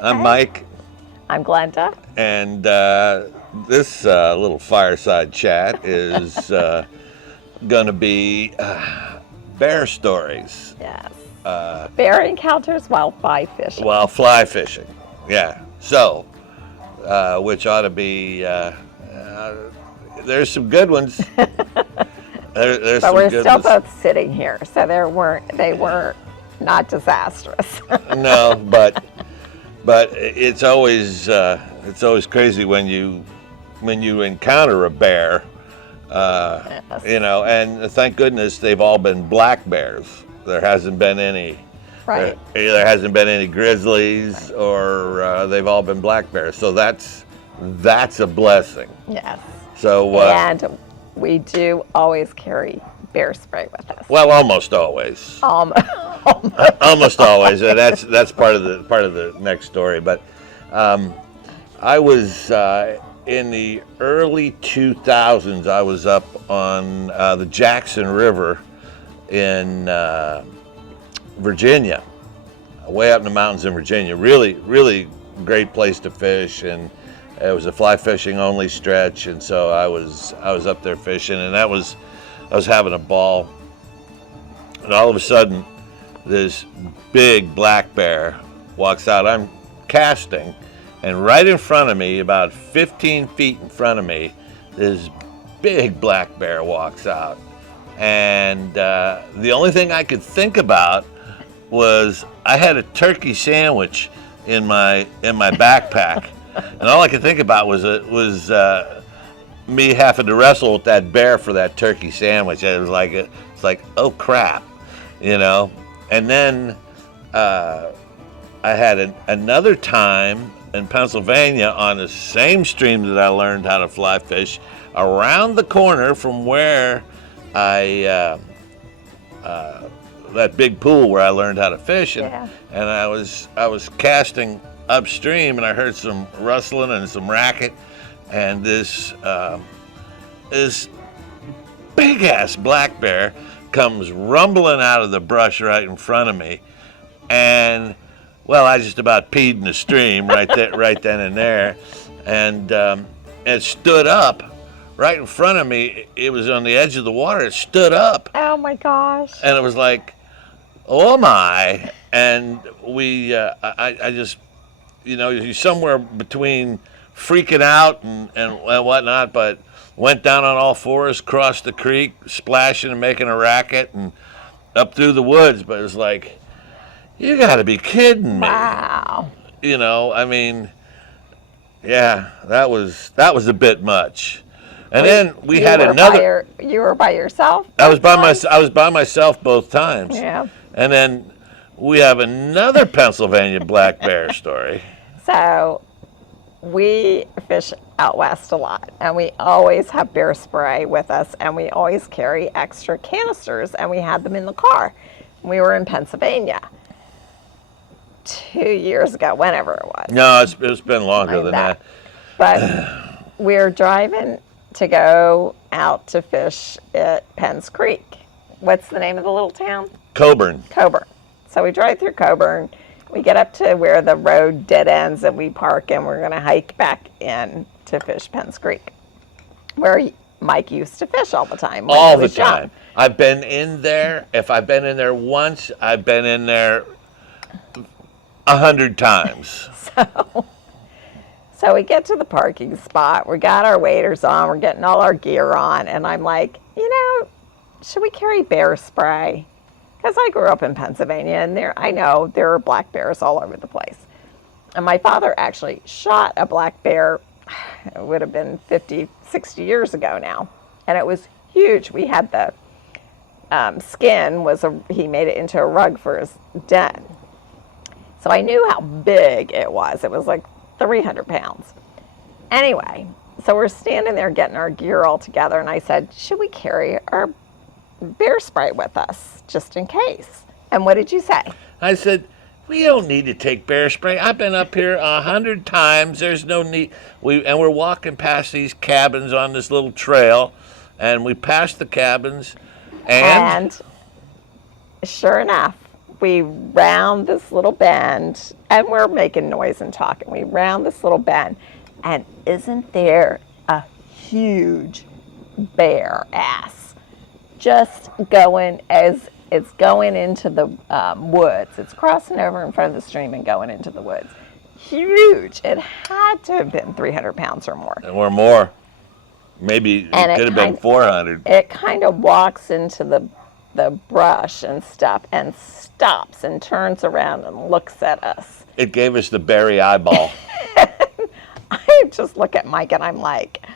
I'm Mike, I'm Glenda. and this little fireside chat is going to be bear stories. Yes. Bear encounters while fly fishing. While fly fishing, yeah. So, which ought to be, there's some good ones. There's but some we're good still ones. both sitting here, so they were not disastrous. No, but it's always crazy when you encounter a bear, Yes. and thank goodness they've all been black bears. There hasn't been any, Right. there hasn't been any grizzlies, or they've all been black bears. So that's a blessing. Yes. So And we do always carry bear spray with us. well, almost always. Almost always, and that's part of the next story. But I was in the early 2000s. I was up on the Jackson River in Virginia, way up in the mountains in Virginia. Really, really great place to fish, and it was a fly fishing only stretch. And so I was up there fishing, and I was having a ball. And all of a sudden, this big black bear walks out. I'm casting, and right in front of me, about 15 feet in front of me, this big black bear walks out. And the only thing I could think about was I had a turkey sandwich in my backpack, and all I could think about was me having to wrestle with that bear for that turkey sandwich. And it's like, oh crap, And then I had another time in Pennsylvania on the same stream that I learned how to fly fish, around the corner from where that big pool where I learned how to fish, and I was casting upstream, and I heard some rustling and some racket, and this big ass black bear comes rumbling out of the brush right in front of me, and well, I just about peed in the stream right then and there, and it stood up right in front of me. It was on the edge of the water. It stood up. Oh my gosh. And it was like, oh my! And I just, you're somewhere between freaking out and whatnot, but went down on all fours, crossed the creek, splashing and making a racket, and up through the woods. But it was like, you got to be kidding me! Wow. I mean, yeah, that was a bit much. And then we had another. You were by yourself? I was by myself both times. Yeah. And then we have another Pennsylvania black bear story. So we fish out west a lot, and we always have bear spray with us, and we always carry extra canisters, and we had them in the car. We were in Pennsylvania 2 years ago, whenever it was. No, it's been longer than that. But we're driving to go out to fish at Penn's Creek. What's the name of the little town? Coburn. So we drive through Coburn. We get up to where the road dead ends, and we park, and we're going to hike back in to fish Penn's Creek, where Mike used to fish all the time. All the time. I've been in there. If I've been in there once, I've been in there 100 times. So we get to the parking spot. We got our waders on. We're getting all our gear on. And I'm like, should we carry bear spray? Because I grew up in Pennsylvania, and I know there are black bears all over the place. And my father actually shot a black bear, it would have been 50, 60 years ago now. And it was huge. We had the skin, he made it into a rug for his den. So I knew how big it was. It was like 300 pounds. Anyway, so we're standing there getting our gear all together, and I said, should we carry our bear spray with us just in case? And what did you say? I said, we don't need to take bear spray. I've been up here 100 times. There's no need. We're walking past these cabins on this little trail, and we passed the cabins, and sure enough, we round this little bend, and we're making noise and talking. We round this little bend, and isn't there a huge bear ass just going as it's going into the woods. It's crossing over in front of the stream and going into the woods. Huge. It had to have been 300 pounds or more. Or more. Maybe it could have been 400. It kind of walks into the brush and stuff and stops and turns around and looks at us. It gave us the berry eyeball. I just look at Mike and I'm like,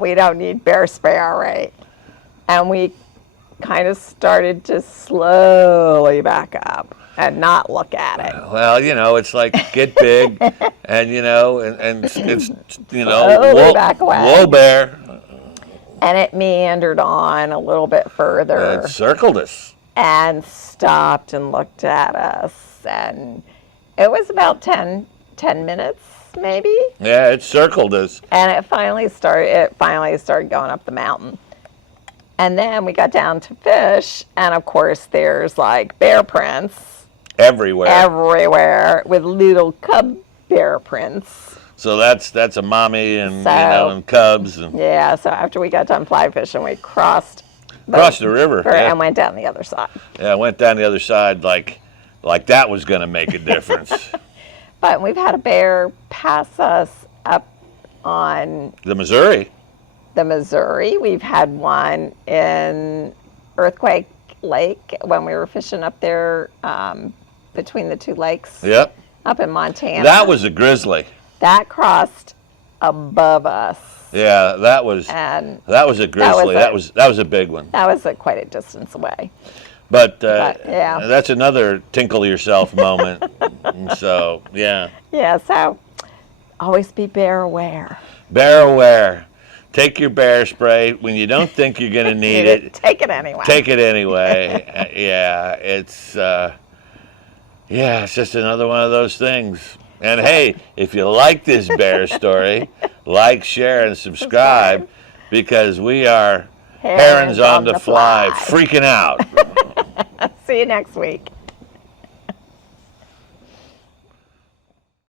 we don't need bear spray, all right. And we kind of started to slowly back up and not look at it. Well, it's like get big and, and it's, Slowly back away. Whoa, bear. And it meandered on a little bit further. It circled us. And stopped and looked at us. And it was about 10 minutes, maybe. Yeah, it circled us. And it finally started going up the mountain. And then we got down to fish, and of course there's like bear prints everywhere with little cub bear prints. So that's a mommy and and cubs. And yeah. So after we got done fly fishing, we crossed the river and went down the other side. Yeah, I went down the other side like that was going to make a difference. But we've had a bear pass us up on the Missouri. We've had one in Earthquake Lake when we were fishing up there between the two lakes. Yep. Up in Montana. That was a grizzly. That crossed above us. Yeah, that was a grizzly. That was a big one. That was quite a distance away. But yeah, that's another tinkle yourself moment. So yeah. Yeah. So always be bear aware. Bear aware. Take your bear spray when you don't think you're going to need it. Take it anyway. Take it anyway. It's just another one of those things. And hey, if you like this bear story, like, share, and subscribe, because we are herons on the fly, freaking out. See you next week.